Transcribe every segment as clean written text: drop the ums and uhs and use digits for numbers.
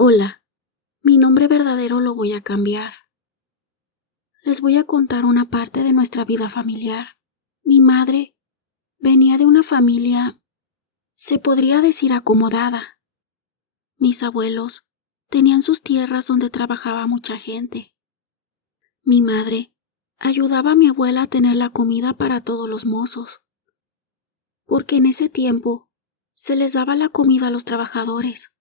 Hola, mi nombre verdadero lo voy a cambiar. Les voy a contar una parte de nuestra vida familiar. Mi madre venía de una familia, se podría decir, acomodada. Mis abuelos tenían sus tierras donde trabajaba mucha gente. Mi madre ayudaba a mi abuela a tener la comida para todos los mozos, porque en ese tiempo se les daba la comida a los trabajadores,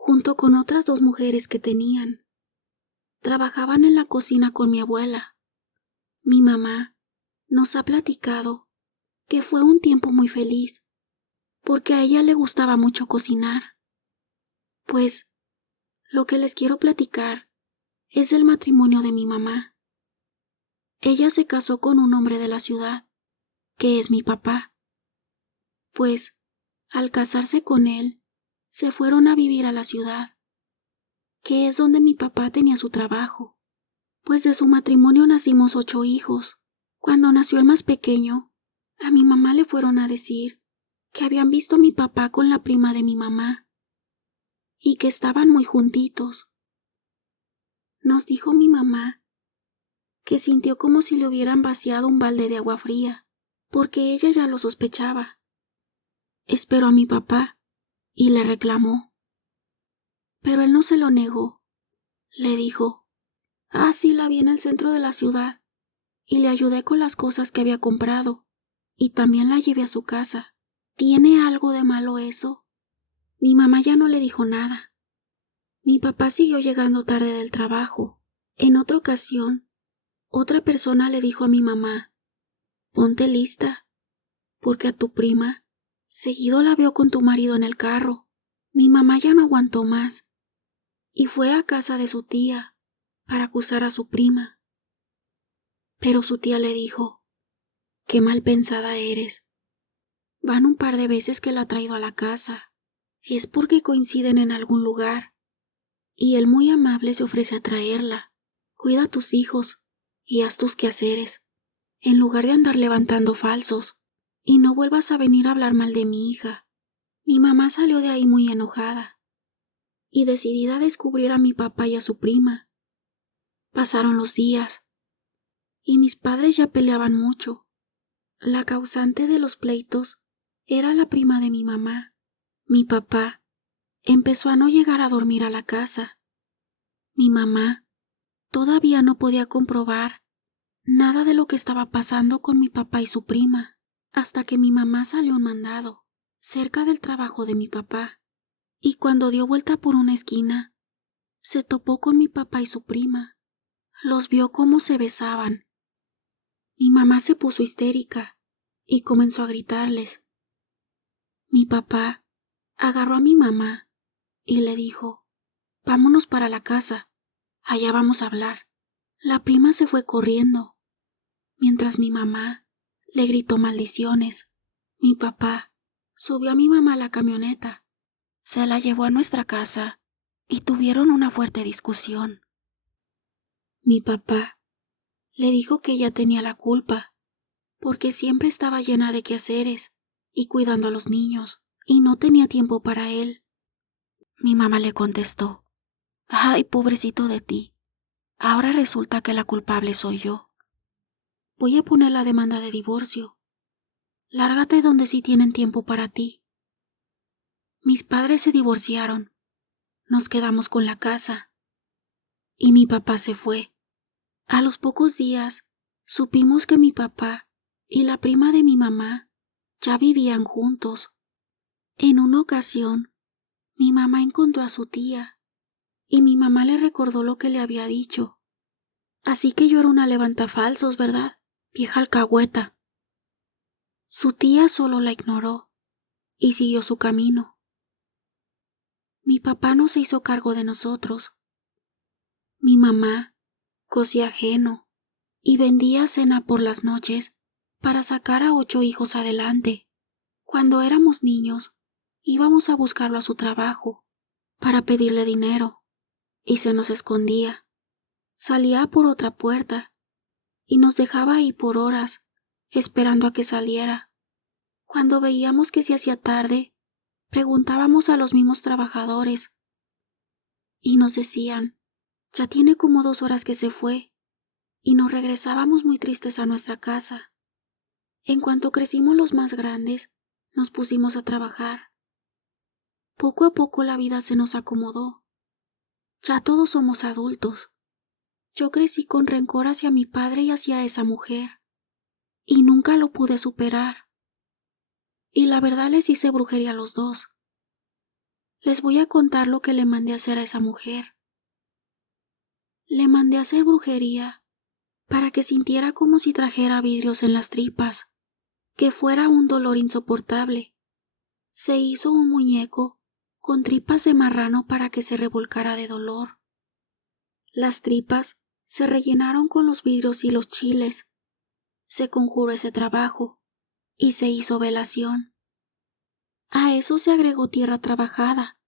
junto con otras dos mujeres que tenían. Trabajaban en la cocina con mi abuela. Mi mamá nos ha platicado que fue un tiempo muy feliz, porque a ella le gustaba mucho cocinar. Pues lo que les quiero platicar es el matrimonio de mi mamá. Ella se casó con un hombre de la ciudad, que es mi papá. Pues al casarse con él, se fueron a vivir a la ciudad, que es donde mi papá tenía su trabajo. Pues de su matrimonio nacimos 8 hijos. Cuando nació el más pequeño, a mi mamá le fueron a decir que habían visto a mi papá con la prima de mi mamá y que estaban muy juntitos. Nos dijo mi mamá que sintió como si le hubieran vaciado un balde de agua fría, porque ella ya lo sospechaba. Esperó a mi papá y le reclamó, pero él no se lo negó. Le dijo: sí, la vi en el centro de la ciudad y le ayudé con las cosas que había comprado y también la llevé a su casa. ¿Tiene algo de malo eso? Mi mamá ya no le dijo nada. Mi papá siguió llegando tarde del trabajo. En otra ocasión, otra persona le dijo a mi mamá: ponte lista, porque a tu prima seguido la veo con tu marido en el carro. Mi mamá ya no aguantó más y fue a casa de su tía para acusar a su prima. Pero su tía le dijo: qué mal pensada eres. Van un par de veces que la ha traído a la casa. Es porque coinciden en algún lugar. Y él muy amable se ofrece a traerla. Cuida a tus hijos y haz tus quehaceres, en lugar de andar levantando falsos. Y no vuelvas a venir a hablar mal de mi hija. Mi mamá salió de ahí muy enojada y decidida a descubrir a mi papá y a su prima. Pasaron los días y mis padres ya peleaban mucho. La causante de los pleitos era la prima de mi mamá. Mi papá empezó a no llegar a dormir a la casa. Mi mamá todavía no podía comprobar nada de lo que estaba pasando con mi papá y su prima, hasta que mi mamá salió un mandado cerca del trabajo de mi papá, y cuando dio vuelta por una esquina, se topó con mi papá y su prima. Los vio cómo se besaban. Mi mamá se puso histérica y comenzó a gritarles. Mi papá agarró a mi mamá y le dijo: vámonos para la casa, allá vamos a hablar. La prima se fue corriendo, mientras mi mamá le gritó maldiciones. Mi papá subió a mi mamá a la camioneta, se la llevó a nuestra casa y tuvieron una fuerte discusión. Mi papá le dijo que ella tenía la culpa, porque siempre estaba llena de quehaceres y cuidando a los niños, y no tenía tiempo para él. Mi mamá le contestó: ay, pobrecito de ti, ahora resulta que la culpable soy yo. Voy a poner la demanda de divorcio. Lárgate donde sí tienen tiempo para ti. Mis padres se divorciaron, nos quedamos con la casa, y mi papá se fue. A los pocos días, supimos que mi papá y la prima de mi mamá ya vivían juntos. En una ocasión, mi mamá encontró a su tía, y mi mamá le recordó lo que le había dicho. Así que yo era una levantafalsos, ¿verdad? Vieja alcahueta. Su tía solo la ignoró y siguió su camino. Mi papá no se hizo cargo de nosotros. Mi mamá cosía ajeno y vendía cena por las noches para sacar a 8 hijos adelante. Cuando éramos niños, íbamos a buscarlo a su trabajo para pedirle dinero y se nos escondía. Salía por otra puerta y nos dejaba ahí por horas esperando a que saliera. Cuando veíamos que se hacía tarde, preguntábamos a los mismos trabajadores y nos decían, ya tiene como 2 horas que se fue, y nos regresábamos muy tristes a nuestra casa. En cuanto crecimos los más grandes, nos pusimos a trabajar. Poco a poco la vida se nos acomodó. Ya todos somos adultos. Yo crecí con rencor hacia mi padre y hacia esa mujer, y nunca lo pude superar. Y la verdad les hice brujería a los dos. Les voy a contar lo que le mandé a hacer a esa mujer. Le mandé a hacer brujería para que sintiera como si trajera vidrios en las tripas, que fuera un dolor insoportable. Se hizo un muñeco con tripas de marrano para que se revolcara de dolor. Las tripas se rellenaron con los vidrios y los chiles. Se conjuró ese trabajo y se hizo velación. A eso se agregó tierra trabajada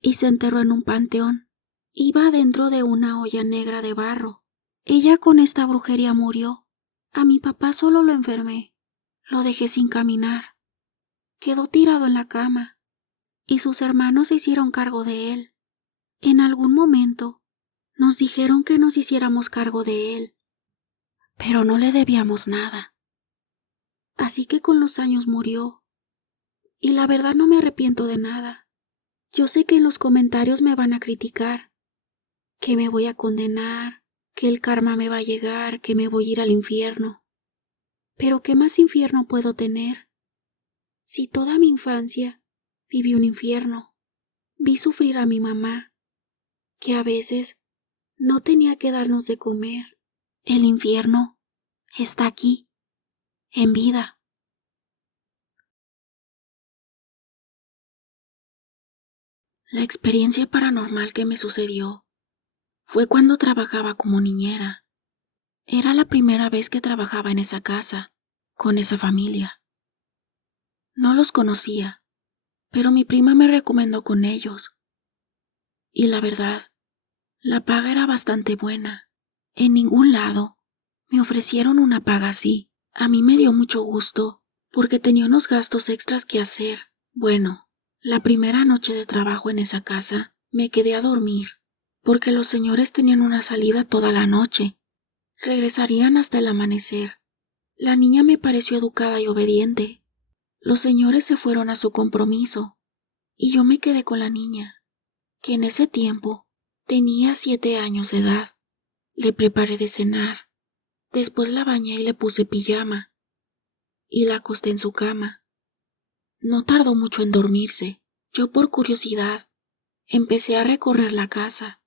y se enterró en un panteón. Iba dentro de una olla negra de barro. Ella con esta brujería murió. A mi papá solo lo enfermé. Lo dejé sin caminar. Quedó tirado en la cama y sus hermanos se hicieron cargo de él. En algún momento nos dijeron que nos hiciéramos cargo de él, pero no le debíamos nada. Así que con los años murió. Y la verdad no me arrepiento de nada. Yo sé que en los comentarios me van a criticar, que me voy a condenar, que el karma me va a llegar, que me voy a ir al infierno. Pero ¿qué más infierno puedo tener? Si toda mi infancia viví un infierno, vi sufrir a mi mamá, que a veces no tenía que darnos de comer. El infierno está aquí, en vida. La experiencia paranormal que me sucedió fue cuando trabajaba como niñera. Era la primera vez que trabajaba en esa casa, con esa familia. No los conocía, pero mi prima me recomendó con ellos. Y la verdad, la paga era bastante buena. En ningún lado me ofrecieron una paga así. A mí me dio mucho gusto, porque tenía unos gastos extras que hacer. Bueno, la primera noche de trabajo en esa casa, me quedé a dormir, porque los señores tenían una salida toda la noche. Regresarían hasta el amanecer. La niña me pareció educada y obediente. Los señores se fueron a su compromiso, y yo me quedé con la niña, que en ese tiempo tenía 7 años de edad. Le preparé de cenar, después la bañé y le puse pijama, y la acosté en su cama. No tardó mucho en dormirse. Yo, por curiosidad, empecé a recorrer la casa,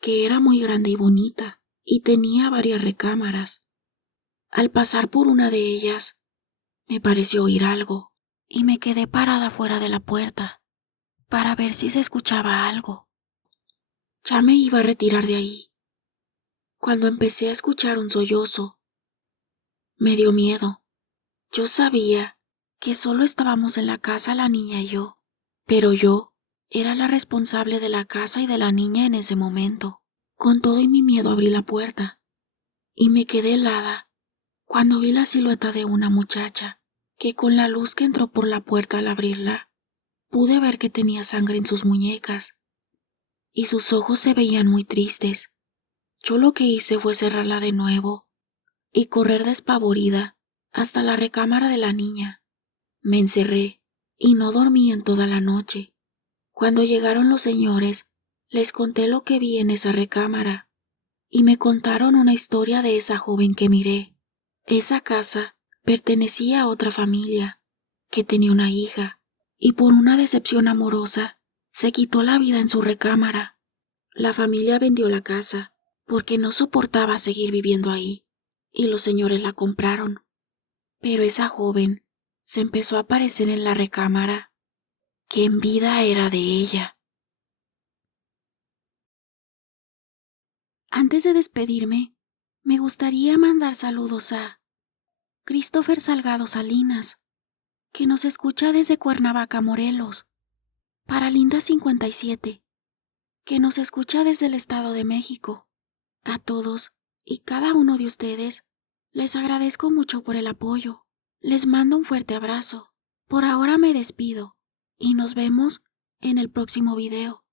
que era muy grande y bonita, y tenía varias recámaras. Al pasar por una de ellas, me pareció oír algo, y me quedé parada fuera de la puerta, para ver si se escuchaba algo. Ya me iba a retirar de ahí, cuando empecé a escuchar un sollozo. Me dio miedo. Yo sabía que solo estábamos en la casa la niña y yo, pero yo era la responsable de la casa y de la niña en ese momento. Con todo y mi miedo abrí la puerta, y me quedé helada cuando vi la silueta de una muchacha, que con la luz que entró por la puerta al abrirla, pude ver que tenía sangre en sus muñecas, y sus ojos se veían muy tristes. Yo lo que hice fue cerrarla de nuevo y correr despavorida hasta la recámara de la niña. Me encerré y no dormí en toda la noche. Cuando llegaron los señores, les conté lo que vi en esa recámara y me contaron una historia de esa joven que miré. Esa casa pertenecía a otra familia que tenía una hija y por una decepción amorosa se quitó la vida en su recámara. La familia vendió la casa porque no soportaba seguir viviendo ahí y los señores la compraron. Pero esa joven se empezó a aparecer en la recámara, que en vida era de ella. Antes de despedirme, me gustaría mandar saludos a Christopher Salgado Salinas, que nos escucha desde Cuernavaca, Morelos, para Linda 57, que nos escucha desde el Estado de México. A todos y cada uno de ustedes, les agradezco mucho por el apoyo. Les mando un fuerte abrazo. Por ahora me despido y nos vemos en el próximo video.